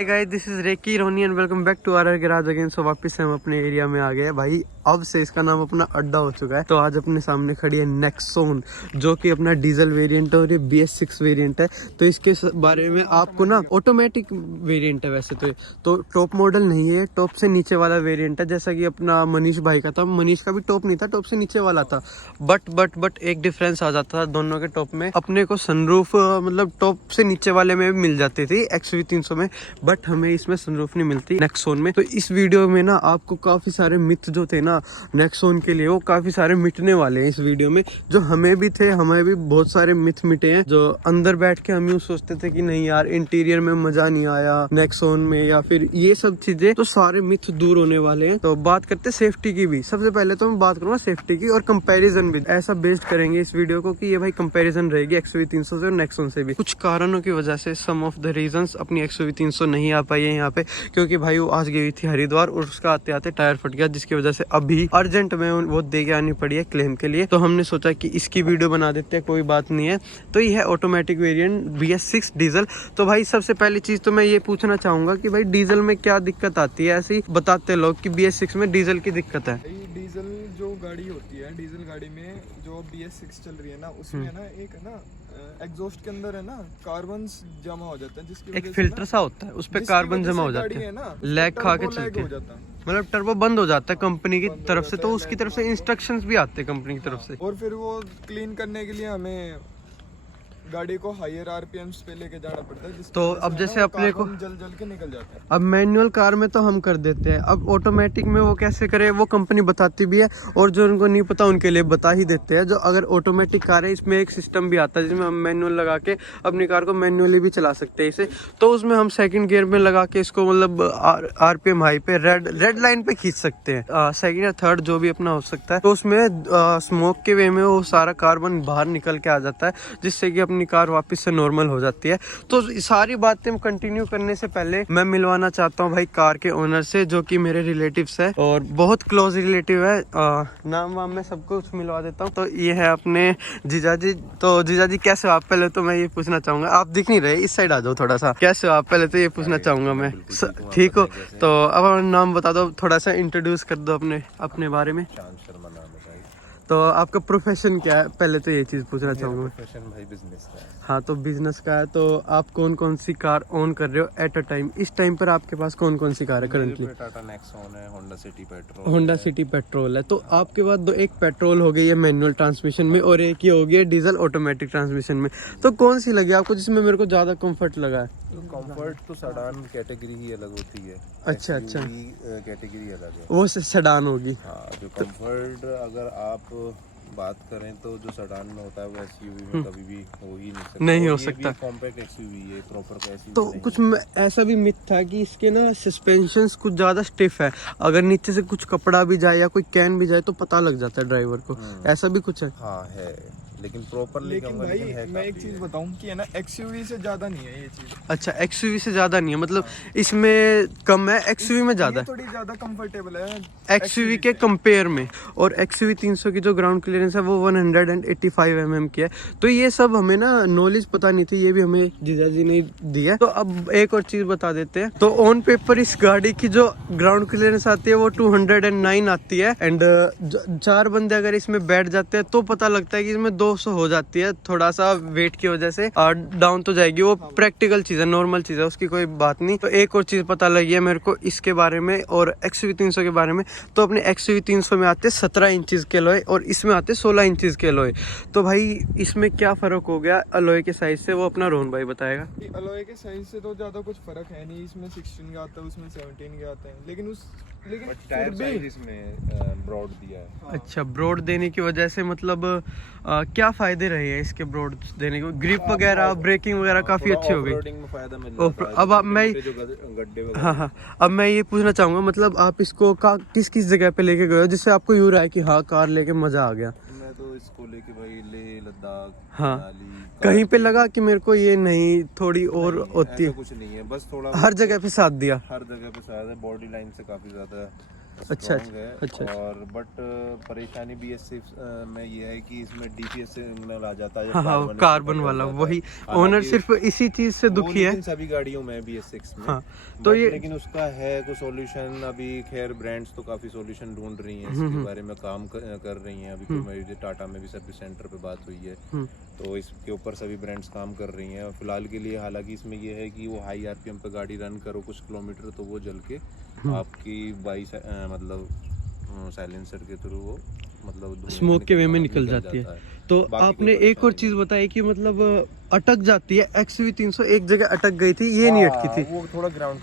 Guys this is Reki Roni and welcome back to our garage again. So वापस हम अपने area में आ गए हैं भाई। अब से इसका नाम अपना अड्डा हो चुका है। तो आज अपने सामने खड़ी है नेक्सॉन, जो कि अपना डीजल वेरिएंट है और ये BS6 वेरिएंट है। तो इसके बारे में आपको ना ऑटोमेटिक वेरिएंट है वैसे तो टॉप मॉडल नहीं है, टॉप से नीचे वाला वेरिएंट है। जैसा कि अपना मनीष भाई का था, मनीष का भी टॉप नहीं था, टॉप से नीचे वाला था। बट एक डिफरेंस आ जाता था दोनों के टॉप में। अपने को सनरूफ मतलब टॉप से नीचे वाले में भी मिल जाती थी XUV 300 में, बट हमें इसमें सनरूफ नहीं मिलती नेक्सॉन में। तो इस वीडियो में ना आपको काफी सारे मिथ जो थे ना नेक्सॉन के लिए, वो काफी सारे मिटने वाले हैं इस वीडियो में। जो हमें भी थे, हमें भी बहुत सारे मिथ मिटे हैं। जो अंदर बैठ के हम यूँ सोचते थे कि नहीं यार इंटीरियर में मजा नहीं आया नेक्सॉन में, या फिर ये सब चीजें, तो सारे मिथ दूर होने वाले हैं। तो बात करते सेफ्टी की भी। सबसे पहले तो मैं बात करूंगा सेफ्टी की, और कंपैरिजन भी ऐसा बेस्ड करेंगे इस वीडियो को कि ये भाई कंपैरिजन रहेगी XUV 300 से और नेक्सॉन से भी। कुछ कारणों की वजह से सम ऑफ द रीजंस अपनी XUV 300 नहीं आ पाई है यहाँ पे, क्योंकि भाई वो आज गई थी हरिद्वार और उसका आते आते टायर फट गया, जिसकी वजह से अभी अर्जेंट में वो दे के आनी पड़ी है क्लेम के लिए। तो हमने सोचा कि इसकी वीडियो बना देते हैं, कोई बात नहीं है। तो ये है ऑटोमेटिक वेरिएंट BS6 डीजल। तो भाई सबसे पहली चीज तो मैं ये पूछना चाहूंगा कि भाई डीजल में क्या दिक्कत आती है। ऐसे ही बताते लोग कि BS6 में डीजल की दिक्कत है। डीजल जो गाड़ी होती है, डीजल गाड़ी में जो BS6 चल रही है ना, उसमें है ना एक है ना एग्जॉस्ट के अंदर है ना कार्बन जमा हो जाता है, जिसकी एक फिल्टर सा होता है, उस पे कार्बन जमा हो जाता है, लैग खा के चलती है, मतलब टर्बो बंद हो जाता है कंपनी की तरफ से। तो उसकी तरफ से इंस्ट्रक्शंस भी आते हैं कंपनी की तरफ से, और फिर वो क्लीन करने के लिए हमें गाड़ी को हायर RPMs पे लेके जाना पड़ता है। तो अब जैसे अपने को जल के निकल जाता है। अब मैनुअल कार में तो हम कर देते हैं, अब ऑटोमेटिक में वो कैसे करे वो कंपनी बताती भी है, और जो उनको नहीं पता उनके लिए बता ही देते हैं। जो अगर ऑटोमेटिक कार है, इसमें एक सिस्टम भी आता है जिसमें हम मैनुअल लगा के अपनी कार को मैनुअली भी चला सकते हैं इसे। तो उसमें हम सेकंड गियर में लगा के इसको मतलब RPM हाई पे रेड लाइन पे खींच सकते हैं, सेकंड या थर्ड जो भी अपना हो सकता है। तो उसमें स्मोक के वे में वो सारा कार्बन बाहर निकल के आ जाता है, जिससे कि कार वापस से नॉर्मल हो जाती है। तो सारी बातें कंटिन्यू करने से पहले मैं मिलवाना चाहता हूँ भाई कार के ओनर से, जो कि मेरे रिलेटिव्स है और बहुत क्लोज रिलेटिव है। नाम वाम मैं सबको कुछ मिलवा देता हूँ। तो ये है अपने जीजा जी। तो जीजा जी कैसे हो आप? पहले तो मैं ये पूछना चाहूंगा, आप दिख नहीं रहे, इस साइड आ जाओ थोड़ा सा। कैसे हो आप? पहले तो ये पूछना चाहूंगा मैं। ठीक हो? तो अब नाम बता दो, थोड़ा सा इंट्रोड्यूस कर दो अपने बारे में। तो आपका प्रोफेशन क्या है? पहले तो ये चीज पूछना चाहूंगा। प्रोफेशन भाई बिजनेस का है। हाँ, तो बिजनेस का है। तो आप कौन कौन सी कार ओन कर रहे हो एट अ टाइम? इस टाइम पर आपके पास कौन कौन सी कार है करंटली? टाटा नेक्सॉन है, होंडा सिटी पेट्रोल है। तो आपके पास दो, एक पेट्रोल हो गई है मैनुअल ट्रांसमिशन में, और एक ये हो गई है डीजल ऑटोमेटिक ट्रांसमिशन में। तो कौन सी लगी आपको, जिसमें मेरे को ज्यादा कंफर्ट लगा है? कंफर्ट तो सेडान कैटेगरी ही अलग होती है। अच्छा कैटेगरी अलग है, वो सेडान होगी। हाँ, जो कंफर्ट अगर आप बात करें तो जो सेडान में होता है वो SUV में कभी भी हो ही नहीं सकता। कॉम्पैक्ट SUV है, प्रॉपर SUV तो कुछ ऐसा भी मिथ था कि इसके ना सस्पेंशंस कुछ ज्यादा स्टिफ है, अगर नीचे से कुछ कपड़ा भी जाए या कोई कैन भी जाए तो पता लग जाता है ड्राइवर को। ऐसा भी कुछ है? हाँ है, लेकिन प्रॉपर लेकिन भाई मैं एक चीज बताऊं कि है ना XUV से ज्यादा नहीं है ये चीज। अच्छा, XUV से ज्यादा नहीं है, मतलब इसमें कम है, XUV में ज्यादा है, थोड़ी ज्यादा कंफर्टेबल है XUV के कंपेयर में। और XUV 300 की जो ग्राउंड क्लियरेंस है वो 185 mm की है। तो ये सब हमें ना नॉलेज पता नहीं थी, ये भी हमें जीजा जी ने दी है। तो अब एक और चीज बता देते हैं। तो ऑन पेपर इस गाड़ी की जो ग्राउंड क्लियरेंस आती है वो 209 आती है, एंड 4 बंदे अगर इसमें बैठ जाते हैं तो पता लगता है कि इसमें 200 हो जाती है। थोड़ा सा वेट की वजह से डाउन तो जाएगी, वो प्रैक्टिकल चीज है, नॉर्मल चीज है, उसकी कोई बात नहीं। तो एक और चीज पता लगी है मेरे को इसके बारे में और XUV 300 के बारे में। तो अपने XUV 300 में आते 17 इंचेस के एलॉय और इसमें आते 16 इंचेस के एलॉय। तो भाई इसमें क्या फर्क हो गया एलॉय के साइज से, वो अपना रोहन भाई बताएगा। एलॉय के साइज से तो ज्यादा कुछ फर्क है नहीं, इसमें 16 का आता है, उसमें 17 का आता है, लेकिन टायर साइज इसमें ब्रॉड दिया है। हाँ। अच्छा, ब्रॉड देने की वजह से मतलब क्या फायदे रहे हैं इसके ब्रॉड देने को? ग्रिप वगैरह, ब्रेकिंग वगैरह काफी अच्छी हो गई। अब अब मैं ये पूछना चाहूंगा, मतलब आप इसको किस किस जगह पे लेके गए हो जिससे आपको यूँ रहा है कि हाँ कार लेके मजा आ गया? मैं तो इसको लेके भाई लेह लद्दाख, हाँ, मनाली, कहीं पे लगा कि मेरे को ये नहीं थोड़ी और होती है? कुछ नहीं है, बस थोड़ा हर जगह पे साथ दिया। हर जगह पे साथ है, बॉडी लाइन से काफी ज्यादा अच्छा, strong है। अच्छा। और बट परेशानी BS6 में ये है कि इसमें DPS सिग्नल आ जाता है, हाँ हाँ, कार्बन कार्बन वाला वही ओनर सिर्फ इसी चीज से दुखी है। लेकिन सभी गाड़ियों में BS6 में। हाँ, तो ये लेकिन उसका है कोई सॉल्यूशन अभी, खैर ब्रांड्स तो काफी सॉल्यूशन ढूंढ रही हैं इसके बारे में, काम कर रही हैं। अभी तो मेरी टाटा में भी सर्विस सेंटर पे बात हुई है, तो इसके ऊपर सभी ब्रांड्स काम कर रही हैं। फिलहाल के लिए हालांकि इसमें ये है कि वो हाई RPM पे गाड़ी रन करो कुछ किलोमीटर तो वो जल के आपकी मतलब साइलेंसर के थ्रू वो मतलब स्मोक के वे में निकल जाती है। तो आपने एक और चीज बताई कि मतलब अटक जाती है। XUV300 एक जगह अटक गई थी, ये नहीं अटकी थी, वो थोड़ा ग्राउंड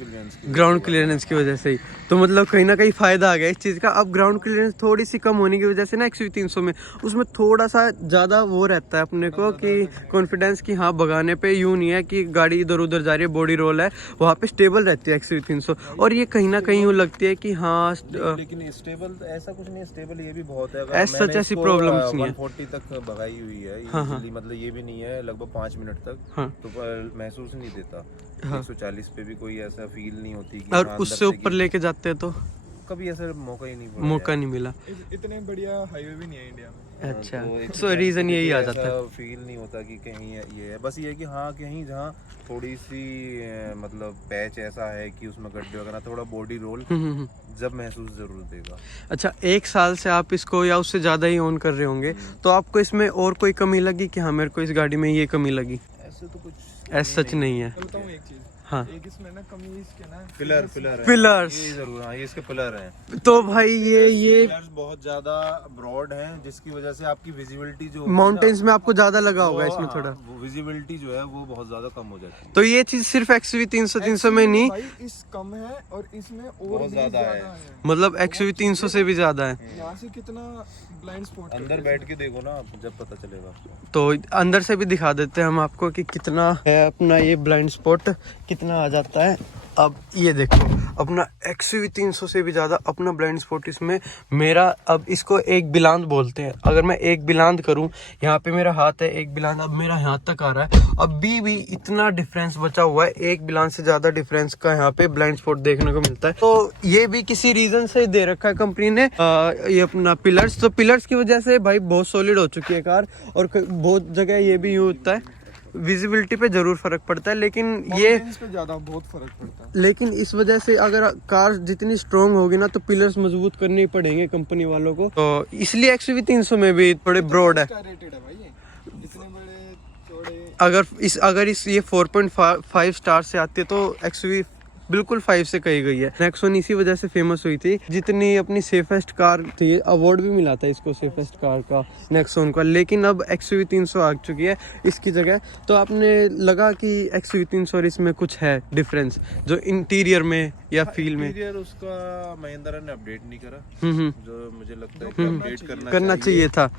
क्लियरेंस की वजह से ही। तो मतलब कहीं ना कहीं फायदा आ गया इस चीज का। अब ग्राउंड क्लियरेंस थोड़ी सी कम होने की वजह से ना XUV300 में उसमें थोड़ा सा ज्यादा वो रहता है अपने को कि कॉन्फिडेंस कि हाँ भगाने पे यूं नहीं है कि गाड़ी इधर उधर जा रही है, बॉडी रोल है, वहाँ पे स्टेबल रहती है XUV300। और ये कहीं ना कहीं यूं लगती है कि हाँ लेकिन स्टेबल ऐसा कुछ नहीं है, स्टेबल ये भी बहुत है। ऐसा सच ऐसी प्रॉब्लम्स नहीं है। 140 तक भगाई हुई है easily, मतलब ये भी नहीं है लगभग 5 मिनट तक, तो महसूस नहीं देता। 140 पे भी कोई ऐसा फील नहीं होती कि और उससे ऊपर लेके जाते हैं तो कभी ऐसा मौका ही नहीं मिला। इतने बढ़िया हाईवे भी नहीं है इंडिया में। अच्छा, सो रीजन यही आ जाता है, फील नहीं होता कि कहीं ये है। बस ये है कि हाँ कहीं जहाँ थोड़ी सी मतलब पैच ऐसा है कि उसमें गड्ढे वगैरह, थोड़ा बॉडी रोल जब महसूस जरूर देगा। अच्छा, 1 साल से आप इसको या उससे ज्यादा ही ऑन कर रहे होंगे, तो आपको इसमें और कोई कमी लगी कि हाँ मेरे को इस गाड़ी में ये कमी लगी? ऐसे तो कुछ ऐसा सच नहीं है। बोलता हूँ एक चीज, हाँ, एक इसमें ना कमी इसके ना पिलर्स, ये जरूर, हाँ ये इसके पिलर हैं। तो भाई ये पिलर्स बहुत ज्यादा ब्रॉड हैं, जिसकी वजह से आपकी विजिबिलिटी जो माउंटेन्स में आपको ज्यादा लगा होगा इसमें थोड़ा, विजिबिलिटी जो है वो बहुत ज्यादा कम हो जाती है। तो ये चीज सिर्फ XUV300 में नहीं, भाई इस कम है और इसमें और बहुत भी ज्यादा ज्यादा है। है। मतलब XUV300 से भी ज्यादा है। यहाँ से कितना ब्लाइंड स्पॉट अंदर बैठ के देखो ना आप, जब पता चलेगा। तो अंदर से भी दिखा देते हैं हम आपको कि कितना है अपना ये ब्लाइंड स्पॉट, कितना आ जाता है। अब ये देखो अपना XUV300 से भी ज़्यादा अपना ब्लाइंड स्पॉट इसमें मेरा, अब इसको एक बिलांद बोलते हैं। अगर मैं एक बिलांद करूं, यहाँ पे मेरा हाथ है, एक बिलांद अब मेरा यहाँ तक आ रहा है, अब भी इतना डिफरेंस बचा हुआ है, एक बिलांद से ज़्यादा डिफरेंस का यहाँ पे ब्लाइंड स्पॉट देखने को मिलता है। तो ये भी किसी रीजन से दे रखा है कंपनी ने ये अपना पिलर्स। तो पिलर्स की वजह से भाई बहुत सॉलिड हो चुकी है कार, और बहुत जगह ये भी यूँ होता है, विजिबिलिटी पे जरूर फर्क पड़ता है, लेकिन ये पे ज्यादा बहुत फर्क पड़ता है। लेकिन इस वजह से अगर कार जितनी स्ट्रॉन्ग होगी ना तो पिलर्स मजबूत करने ही पड़ेंगे कंपनी वालों को, तो इसलिए XUV300 में भी थोड़े ब्रॉड है। रेटेड है भाई ये, इतने बड़े चौड़े। अगर इस ये 4.5 स्टार से आती है तो XUV बिल्कुल 5 से कही गई है। नेक्सॉन इसी वजह से फेमस हुई थी, जितनी अपनी सेफेस्ट कार थी, अवार्ड भी मिला था इसको सेफेस्ट कार का नेक्सॉन का। लेकिन अब XUV300 आ चुकी है इसकी जगह, तो आपने लगा कि XUV300 और इसमें कुछ है डिफरेंस जो इंटीरियर में या फील में? इंटीरियर उसका महिंद्रा ने अपडेट नहीं करा, जो मुझे लगता है कि अपडेट करना चाहिए था।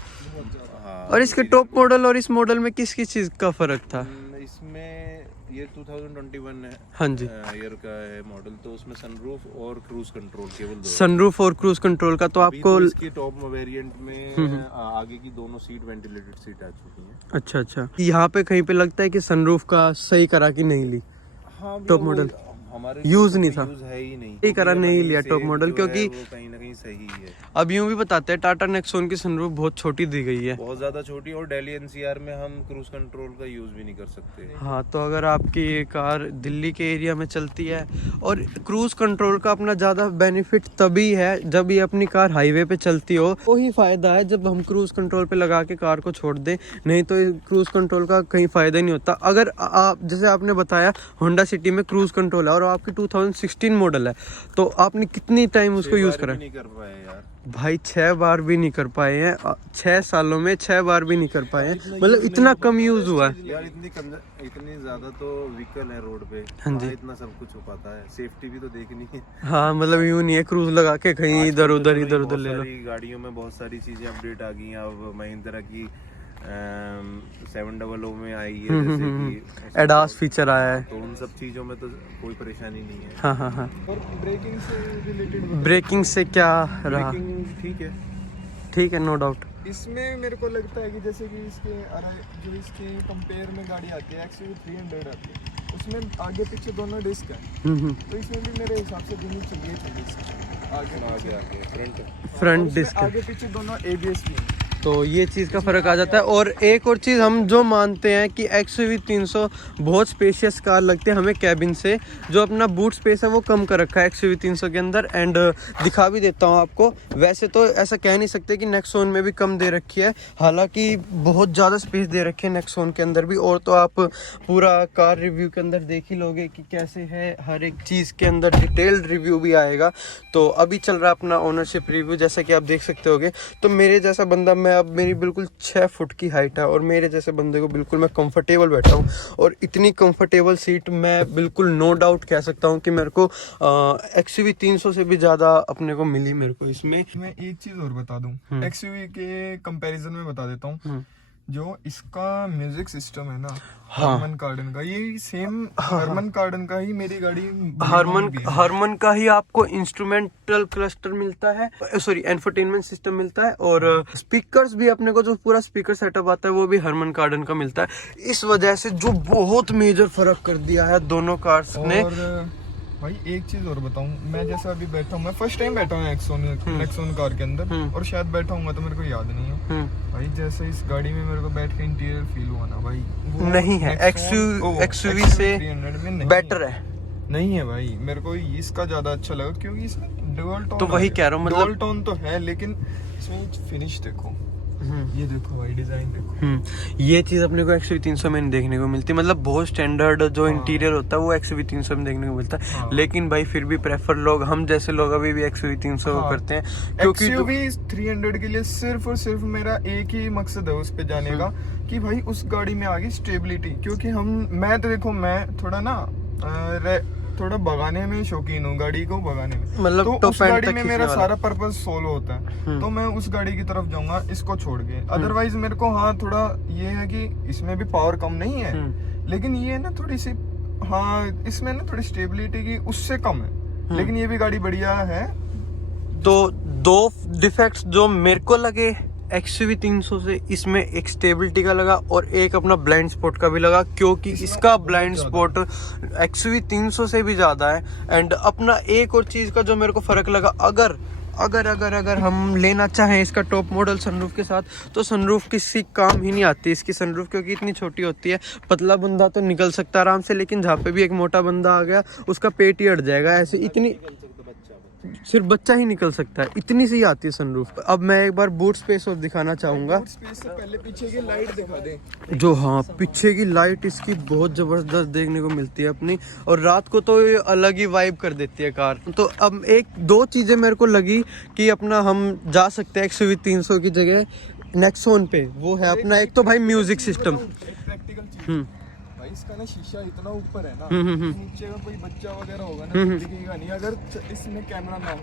हाँ, और इसके टॉप मॉडल और इस मॉडल में किस चीज का फर्क था? इसमें ये 2021 है, हाँ जी, ईयर का है मॉडल, तो उसमें सनरूफ और क्रूज कंट्रोल केवल दो। सनरूफ और क्रूज कंट्रोल का तो आपको तो इसकी टॉप वेरिएंट में आगे की दोनों सीट वेंटिलेटेड सीट आ चुकी हैं। अच्छा अच्छा, यहाँ पे कहीं पे लगता है कि सनरूफ का सही करा कि नहीं ली? हाँ, टॉप मॉडल हमारे यूज नहीं था, यूज है ही नहीं, सही करा नहीं लिया टॉप मॉडल, क्योंकि वो कहीं ना कहीं सही है। अब यूं भी बताते हैं टाटा नेक्सॉन की सनरूफ बहुत छोटी दी गई है, बहुत ज्यादा छोटी, और दिल्ली NCR में हम क्रूज कंट्रोल का यूज भी नहीं कर सकते। हाँ, तो अगर आपकी ये कार दिल्ली के एरिया में चलती है, और क्रूज कंट्रोल का अपना ज़्यादा बेनिफिट तभी है जब ये अपनी कार हाईवे पे चलती हो, वही फ़ायदा है जब हम क्रूज कंट्रोल पे लगा के कार को छोड़ दें, नहीं तो क्रूज कंट्रोल का कहीं फ़ायदा नहीं होता। अगर आप जैसे आपने बताया होंडा सिटी में क्रूज कंट्रोल है और आपकी 2016 मॉडल है, तो आपने कितनी टाइम उसको यूज़ करा? नहीं कर पाए यार भाई, 6 बार भी नहीं कर पाए हैं, 6 सालों में 6 बार भी नहीं कर पाए हैं, मतलब इतना कम यूज हुआ है यार। इतनी ज्यादा तो व्हीकल है रोड पे, हाँ जी, इतना सब कुछ हो पाता है, सेफ्टी भी तो देखनी है। हाँ, मतलब यूं नहीं है क्रूज लगा के कहीं इधर उधर ले लो। गाड़ियों में बहुत सारी चीजें अपडेट आ गई हैं। अब महिंद्रा की 700 में आई है, जैसे कि एडास फीचर आया है, तो उन सब चीजों में तो कोई परेशानी नहीं है। हाँ हाँ हाँ। और ब्रेकिंग से रिलेटेड, ब्रेकिंग से क्या रहा? ठीक है, नो डाउट। इसमें मेरे को लगता है कि जैसे कि इसके जो इसके कंपेयर में गाड़ी आती है XUV300 आती है, उसमें आगे पीछे दोनों डिस्क है, तो इसमें भी मेरे हिसाब से देनी चाहिए। आगे फ्रंट उसमें डिस्क आगे पीछे दोनों ABS भी हैं। तो ये चीज़ का फ़र्क आ जाता है। और एक और चीज़ हम जो मानते हैं कि XUV 300 बहुत स्पेशियस कार लगती है हमें कैबिन से, जो अपना बूट स्पेस है वो कम कर रखा है XUV 300 के अंदर। एंड दिखा भी देता हूँ आपको, वैसे तो ऐसा कह नहीं सकते कि नेक्सॉन में भी कम दे रखी है, हालांकि बहुत ज़्यादा स्पेस दे रखी है नेक्सॉन के अंदर भी। और तो आप पूरा कार रिव्यू के अंदर देख ही लोगे कि कैसे है, हर एक चीज़ के अंदर डिटेल्ड रिव्यू भी आएगा। तो अभी चल रहा है अपना ओनरशिप रिव्यू, जैसा कि आप देख सकते होगे। तो मेरे जैसा बंदा, मैं अब मेरी बिल्कुल 6 फुट की हाइट है और मेरे जैसे बंदे को बिल्कुल मैं कंफर्टेबल बैठा हूँ, और इतनी कंफर्टेबल सीट मैं बिल्कुल नो डाउट कह सकता हूँ कि मेरे को XUV 300 से भी ज़्यादा अपने को मिली मेरे को इसमें। मैं एक चीज और बता दूं, XUV के कंपैरिजन में बता देता हूँ, जो इसका म्यूजिक सिस्टम है ना, हरमन कार्डन का, ये सेम हरमन कार्डन का ही मेरी गाड़ी हरमन का ही आपको इंस्ट्रूमेंटल क्लस्टर मिलता है, सॉरी एंटरटेनमेंट सिस्टम मिलता है, और स्पीकर्स भी अपने को जो पूरा स्पीकर सेटअप आता है वो भी हरमन कार्डन का मिलता है। इस वजह से जो बहुत मेजर फर्क कर दिया है दोनों कार्स ने। और भाई एक चीज और बताऊं, मैं जैसा अभी बैठा हूँ, मैं फर्स्ट टाइम बैठा हूँ नेक्सॉन कार के अंदर, और शायद बैठा हूँ तो मेरे को याद नहीं है भाई, जैसे इस गाड़ी में मेरे को बैठ के इंटीरियर फील हुआ ना भाई, वो नहीं है XUV से बेटर है, नहीं है भाई। मेरे को इसका ज्यादा अच्छा लगा क्योंकि इसमें डुअल टोन, तो वही कह रहा हूँ, मतलब डुअल टोन तो है, लेकिन इसमें फिनिश देखो, ये देखो भाई, डिजाइन देखो। ये चीज अपने को XUV 300 में नहीं देखने को मिलती, मतलब बहुत स्टैंडर्ड जो इंटीरियर होता है वो XUV 300 में देखने को मिलता है। लेकिन भाई फिर भी प्रेफर लोग, हम जैसे लोग अभी भी XUV 300 को करते हैं, क्योंकि XUV 300 के लिए सिर्फ और सिर्फ मेरा एक ही मकसद है उस पे जाने का, कि भाई उस गाड़ी में आ गई स्टेबिलिटी। क्योंकि मैं तो देखो, मैं थोड़ा ना थोड़ा भगाने में शौकीन हूँ, गाड़ी को भगाने में, मतलब तो उस गाड़ी में मेरा सारा पर्पस सोलो होता है, तो मैं उस गाड़ी की तरफ जाऊंगा इसको छोड़ के। अदरवाइज मेरे को हाँ थोड़ा ये है कि इसमें भी पावर कम नहीं है, लेकिन ये ना थोड़ी सी, हाँ इसमें ना थोड़ी स्टेबिलिटी की उससे कम है, लेकिन ये भी गाड़ी बढ़िया है। तो दो डिफेक्ट्स जो मेरे को लगे XUV 300 से, इसमें एक स्टेबिलिटी का लगा और एक अपना ब्लाइंड स्पॉट का भी लगा, क्योंकि इसका ब्लाइंड स्पॉट XUV 300 से भी ज़्यादा है। एंड अपना एक और चीज़ का जो मेरे को फ़र्क लगा, अगर हम लेना चाहें इसका टॉप मॉडल सनरूफ के साथ, तो सनरूफ किसी काम ही नहीं आती इसकी सनरूफ, क्योंकि इतनी छोटी होती है। पतला बंदा तो निकल सकता है आराम से, लेकिन जहाँ पे भी एक मोटा बंदा आ गया उसका पेट ही अट जाएगा, ऐसे इतनी, सिर्फ बच्चा ही निकल सकता है, इतनी सी आती है सनरूफ। अब मैं एक बार बूट स्पेस और दिखाना चाहूंगा। बूट स्पेस से पहले पीछे की लाइट दिखा दे, जो हाँ पीछे की लाइट इसकी बहुत जबरदस्त देखने को मिलती है अपनी, और रात को तो ये अलग ही वाइब कर देती है कार। तो अब एक दो चीजें मेरे को लगी कि अपना हम जा सकते हैं XUV 300 की जगह नेक्सॉन पे, वो है अपना एक तो भाई म्यूजिक सिस्टम। प्रैक्टिकल चीज भाई, इसका ना शीशा इतना ऊपर है ना, नीचे का कोई बच्चा वगैरह होगा ना तो दिखेगा नहीं, अगर इसमें कैमरा ना हो।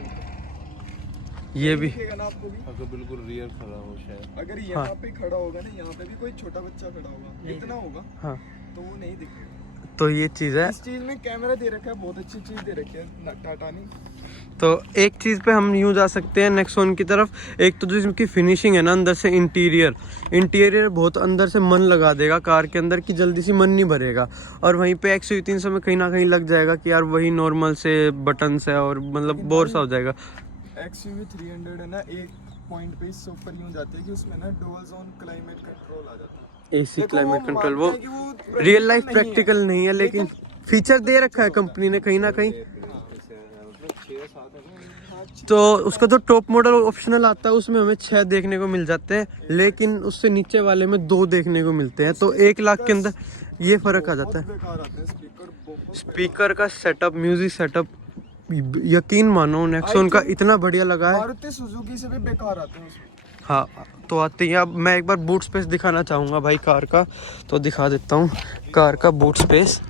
ये भी दिखेगा ना आपको भी, अगर बिल्कुल रियर खड़ा हो शायद, अगर यहाँ पे खड़ा होगा ना, यहाँ पे भी कोई छोटा बच्चा खड़ा होगा, इतना होगा, हाँ, तो वो नहीं दिखेगा। तो ये चीज़ है। इस चीज में कैमरा दे रखा है, बहुत अच्छी चीज दे रखी है टाटा ने। तो एक चीज़ पे हम यूँ जा सकते हैं नेक्सॉन की तरफ, एक तो जो इसकी फिनिशिंग है ना अंदर से, इंटीरियर बहुत अंदर से मन लगा देगा कार के अंदर, कि जल्दी से मन नहीं भरेगा। और वहीं पे XUV 300 में कहीं ना कहीं लग जाएगा कि यार वही नॉर्मल से बटन्स है, और मतलब बोर सा हो जाएगा। XUV 300 है ना, एक पॉइंट पे इससे ऊपर यूं जाती है कि उसमें ना डुअल जोन क्लाइमेट कंट्रोल आ जाता है, AC देखो क्लाइमेट कंट्रोल, मानते वो हैं कि वो रियल लाइफ नहीं है, प्रैक्टिकल नहीं है, लेकिन फीचर दे रखा है कंपनी ने कहीं ना कहीं। तो उसका जो टॉप मॉडल ऑप्शनल आता है उसमें हमें 6 देखने को मिल जाते हैं, लेकिन उससे नीचे वाले में 2 देखने को मिलते हैं। तो 1 लाख के अंदर ये फर्क आ जाता है। बेकार आते हैं स्पीकर का सेटअप, म्यूजिक सेटअप, यकीन मानो नेक्सॉन का इतना बढ़िया लगा है। मारुति सुजुकी से भी बेकार आते हैं उसमें। हाँ तो आते हैं। अब मैं एक बार बूट स्पेस दिखाना चाहूँगा भाई कार का, तो दिखा देता हूँ कार का बूट स्पेस।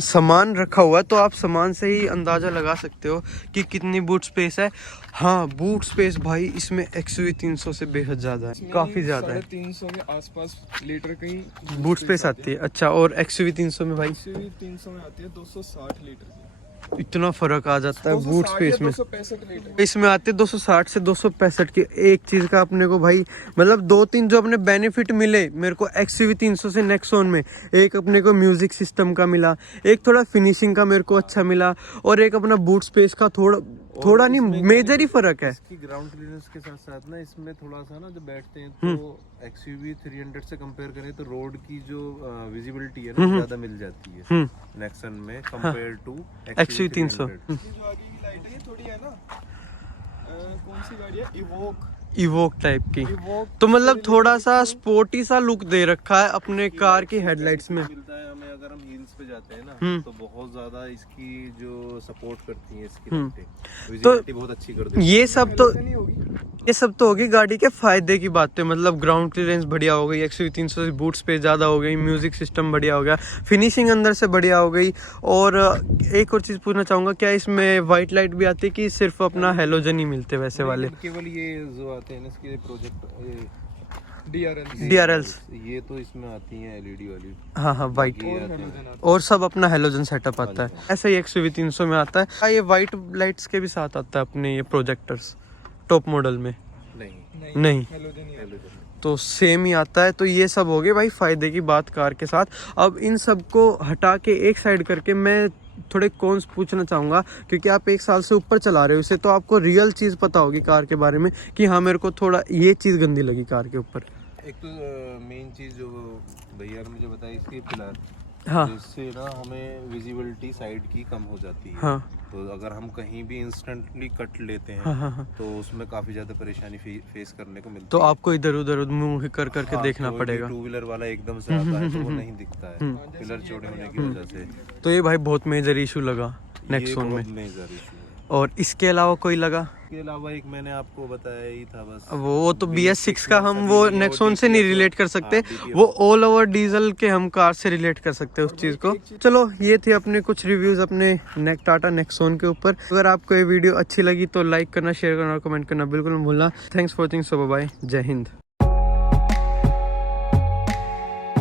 सामान रखा हुआ है तो आप सामान से ही अंदाज़ा लगा सकते हो कि कितनी बूट स्पेस है। हाँ बूट स्पेस भाई इसमें XUV 300 से बेहद ज़्यादा है, काफ़ी ज़्यादा है। 350 के आसपास लीटर की बूट स्पेस आती है। अच्छा, और XUV 300 में भाई XUV 300 में आती है 260 लीटर की। इतना फर्क आ जाता है बूट स्पेस में। 265 लीटर इसमें आते 260 से 265 की। एक चीज़ का अपने को भाई मतलब 2-3 जो अपने बेनिफिट मिले मेरे को XUV 300 से नेक्सॉन में, एक अपने को म्यूजिक सिस्टम का मिला, एक थोड़ा फिनिशिंग का मेरे को अच्छा मिला, और एक अपना बूट स्पेस का थोड़ा थोड़ा नहीं, मेजर ही फर्क है। इसकी ग्राउंड क्लियरेंस के साथ साथ ना इसमें थोड़ा सा ना जब बैठते हैं तो XUV 300 से कंपेयर करें तो रोड की जो विजिबिलिटी है ना ज्यादा मिल जाती है नेक्सन में कंपेयर टू XUV 300। ये जो आगे की लाइट है ये थोड़ी है ना, कौन सी गाड़ी है, इवोक टाइप की, इवोक तो मतलब थोड़ा सा स्पोर्टी सा लुक दे रखा है अपने कार की हेडलाइट्स में। मिलता है हमें अगर हम हिल्स पे जाते हैं ना तो बहुत ज्यादा इसकी जो सपोर्ट करती है इसकी विजिबिलिटी बहुत अच्छी कर देती है। ये सब तो नहीं होगी। ये सब तो होगी गाड़ी के फायदे की बातें, मतलब ग्राउंड क्लियरेंस बढ़िया हो गई, XUV 300 से बूट स्पेस ज़्यादा हो गई, म्यूजिक सिस्टम बढ़िया हो गया, फिनिशिंग अंदर से बढ़िया हो गई। और एक और चीज़ पूछना चाहूँगा, क्या इसमें वाइट लाइट भी आती है कि सिर्फ अपना हेलोजन ही मिलते वैसे वाले? केवल ये जो आते हैं ना इसके प्रोजेक्ट DRLs ये तो इसमें आती हैं LED वाली। हाँ हाँ वाइट, ये आते हैं। और सब अपना हेलोजन सेटअप आता है। ऐसा ही XUV 300 में आता है। ये वाइट लाइट्स के भी साथ आता है अपने ये प्रोजेक्टर्स टॉप मॉडल में? नहीं, तो सेम ही आता है। तो ये सब हो गए भाई फायदे की बात कार के साथ। अब इन सब को हटा के एक साइड करके मैं थोड़े कॉन्स पूछना चाहूँगा, क्योंकि आप 1 साल से ऊपर चला रहे हो इसे, तो आपको रियल चीज़ पता होगी कार के बारे में कि हाँ मेरे को थोड़ा ये चीज़ गंदी लगी कार के ऊपर। एक तो मेन चीज जो भैया ने मुझे बताई इसकी पिलर, हाँ इससे ना हमें विजिबिलिटी साइड की कम हो जाती है। हाँ तो अगर हम कहीं भी इंस्टेंटली कट लेते हैं हाँ, तो उसमें काफी ज्यादा परेशानी फेस करने को मिलती तो है। आपको इधर उधर मुंह कर करके हाँ, देखना तो पड़ेगा। 2 व्हीलर वाला एकदम से आता है तो वो नहीं दिखता है पिलर चौड़े होने की वजह से। तो ये भाई बहुत मेजर इशू लगा नेक्सॉन में। मेजर इशू है। और इसके अलावा कोई लगा? इसके अलावा एक मैंने आपको बताया ही था बस, वो तो BS6 का हम वो नेक्सॉन से नहीं रिलेट कर सकते, वो ऑल ओवर डीजल के हम कार से रिलेट कर सकते हैं उस चीज़ को। चलो ये थे अपने कुछ रिव्यूज अपने टाटा नेक्सॉन के ऊपर। अगर आपको ये वीडियो अच्छी लगी तो लाइक करना, शेयर करना और कमेंट करना बिल्कुल मत भूलना। Thanks for watching, so bye, जय हिंद।